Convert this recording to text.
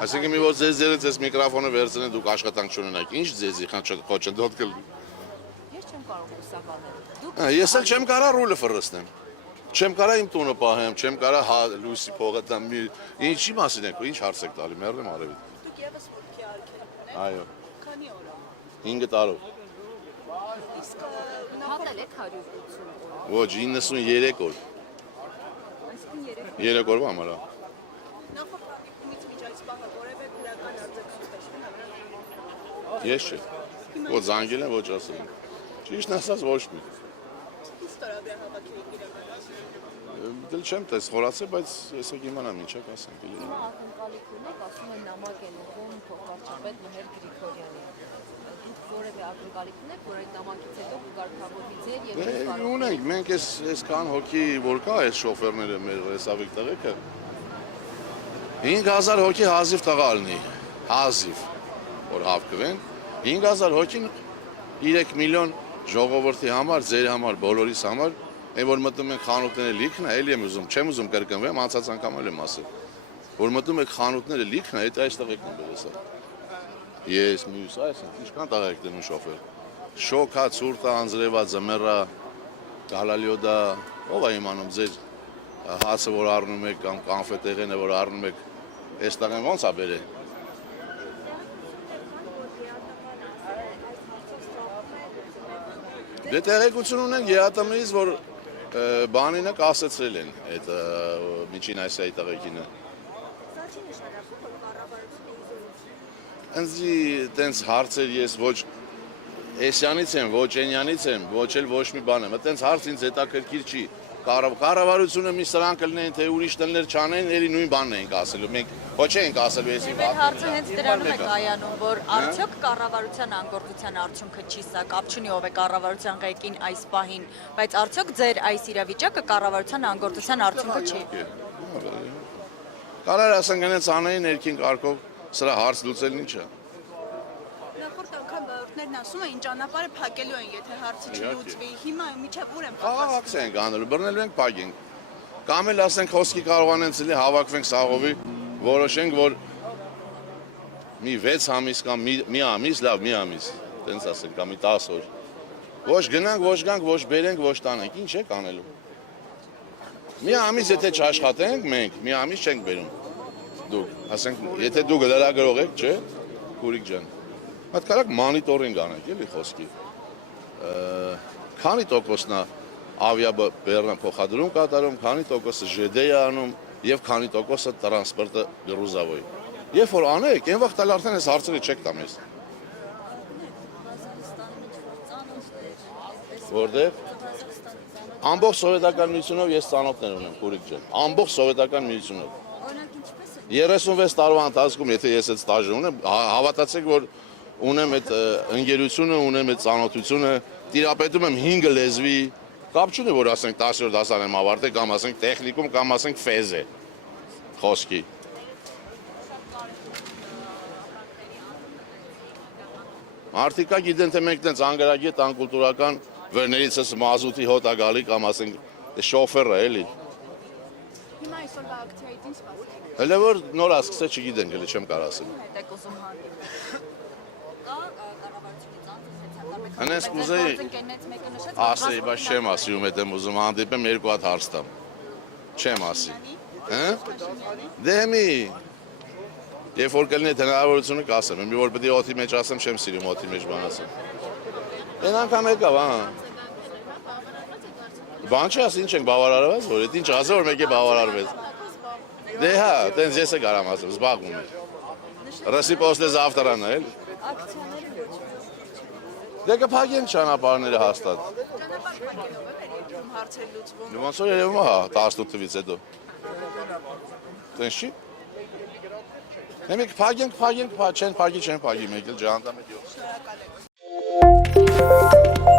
Այսինքն մի որ ձեզ այս միկրոֆոնը վերցնեն դուք աշխատանք չունենաք, ինչ ձեզի խոչընդոտ կլինի։ Ես չեմ կարող ուսականել։ Ես էլ չեմ կարող ռուլը ֆռստեմ։ Չեմ կարող իմ տունը պահեմ, չեմ կարող լույսի փողը տամ։ Ինչի մասին եք, ինչ հարց եք տալի, մեռնեմ արևի։ Դուք եւս ոտքի արգելում եք։ Այո։ Քանի օր։ 5 տարով։ Իսկ հատել եք 180 օր։ Ոչ, 93 օր։ Այսինքն 3 օրվա համար։ Նախորդ պրակտիկումից միջ այս բանը որևէ քրական արձագանք տեսնում եք։ Ես չէ։ Ոչ զանգել են, ոչ ասել են։ Ճիշտ ասած ոչ մի։ Ինչ տարաբեր հավաքի եք իրականացնում։ Դել չեմ տես խորացել, բայց ես եք իմանամ ինչ եք ասենք։ Հիմա ակնկալիք ունեք, ասում են նամակ են ուղղում փոխվարչապետ Մհեր Գրիգորյանի։ Դուք որևէ ակնկալիք ունեք, որ այդ նամակից հետո կկարգավորվի ձեր եւ ինչ կարող։ Ունենք, մենք այսքան հոգի որ կա այս շոֆերները մեր հեսավիկ տղեկը 5000 հոգի հազիվ տղա լինի, հազիվ որ հավաքվեն 5000 հոգին 3 միլիոն ժողովրդի համար, ձեր համար, բոլորիս համար, այն որ մտնում են խանութները լիքն է, էլի եմ ուզում, չեմ ուզում կրկնվեմ, անցած անգամ էլ եմ ասել, որ մտնում եք խանութները լիքն է, այդ այստեղ եք նբել հեսա։ Ես մյուս այս, ինչքան տղա եք դնում շոֆեր։ Շոքա, ցուրտա, անձրևա, ձմեռա, գալալիոդա, ով է իմանում ձեր հացը որ առնում եք կամ կանֆետեղենը որ առնում եք, այստեղ են ոնց է բերել։ Դե տեղեկություն ունենք ԵԱՏՄ-ից, որ բանինը կասեցրել են այդ Միջին Ասիայի տղեկինը։ Ինձի տենց հարցեր ես ոչ Էսյանից եմ, ոչ Էնյանից եմ, ոչ էլ ոչ մի բան եմ, տենց հարց ինձ հետաքրքիր չի։ Կառավարությունը մի սրանք լնեն, թե ուրիշ տններ չանեն, էլի նույն բանն ենք ասելու։ Մենք ոչ ենք ասելու էսի բան։ Մեր հարցը հենց դրանում է կայանում, որ արդյոք կառավարության անգործության արդյունքը չի սա, կապ չունի ով է կառավարության ղեկին այս պահին, բայց արդյոք ձեր այս իրավիճակը կառավարության անգործության արդյունքը չի։ Կարար ասենք հենց անային ներքին կարգով սրա հարց լուծելն ինչ է։ Նախորդ անգամ բաղորդներն ասում էին ճանապարհը փակելու են, եթե հարցը չլուծվի։ Հիմա միջև ուր են Աղաքս ենք անելու, բռնելու ենք փակենք։ Կամ էլ ասենք խոսքի կարողանենք էլի հավաքվենք սաղովի, որոշենք, որ մի 6 ամիս կամ մի ամիս, լավ, մի ամիս, տենց ասենք, կամ մի 10 օր։ Ոչ գնանք, ոչ գանք, ոչ բերենք, ոչ տանենք, ինչ եք անելու։ Մի ամիս եթե չաշխատենք մենք, մի ամիս չենք բերում։ Դուք, ասենք, եթե դուք լրագրող եք, չէ՞, Քուրիկ ջան։ Հատկարակ մանիտորինգ անենք, էլի խոսքի։ Քանի տոկոսն է ավիաբեռնը փոխադրում կատարում, քանի տոկոսը ԺԴ-ը անում եւ քանի տոկոսը տրանսպորտը գրուզավոյ։ Երբ որ անեք, այն վաղ տալ արդեն այս հարցերը չեք տա մեզ։ Որտեղ ամբողջ սովետական միությունով ես ծանոթներ ունեմ, Քուրիկ ջան, ամբողջ սովետական միությունով։ 36 տարվա ընթացքում, եթե ես այդ ստաժը ունեմ, հավատացեք, որ ունեմ այդ ընկերությունը, ունեմ այդ ծանոթությունը, տիրապետում եմ 5 լեզվի, կապ չունի, որ ասենք 10-րդ դասարան եմ ավարտել, կամ ասենք տեխնիկում, կամ ասենք ֆեզ է խոսքի։ Մարդիկա գիտեն, թե մենք տենց անգարագետ, անկուլտուրական վերներիցս մազութի հոտ է գալի, կամ ասենք շոֆերը էլի։ Հիմա այսօրվա ակցիայից ինչ սպասում։ Հələ որ նոր ասկսե չգիտենք, հələ չեմ կարող ասել։ Հետ եք ուզում հանդիպել։ Կա կառավարությունից Հենց կուզեի ասեի, բայց չեմ ասի, ում հետ եմ ուզում հանդիպեմ, երկու հատ հարց տամ։ Չեմ ասի։ Դե մի երբ որ կլինի հնարավորությունը կասեմ, մի որ պետք է օդի մեջ ասեմ, չեմ սիրում օդի մեջ բան ասեմ։ Այն անգամ եկավ, հա։ Բան չի ինչ ենք բավարարված, որ այդ ինչ ասել որ մեկ է բավարարվեց։ Դե հա, տենց ես է կարամ ասեմ, զբաղվում եմ։ Ռսի պոստե զավտրանն է, էլի։ ակցիաները ոչ։ Դե կփակենք ճանապարհները հաստատ։ Ճանապարհ փակելով է վերջում հարցեր լուծվում։ Ոնց որ երևում է, հա, 18 թվից հետո։ Տենց չի։ Մենք փակենք, չեն փակի, մեկ էլ ջանդամետ։ Շնորհակալ եմ։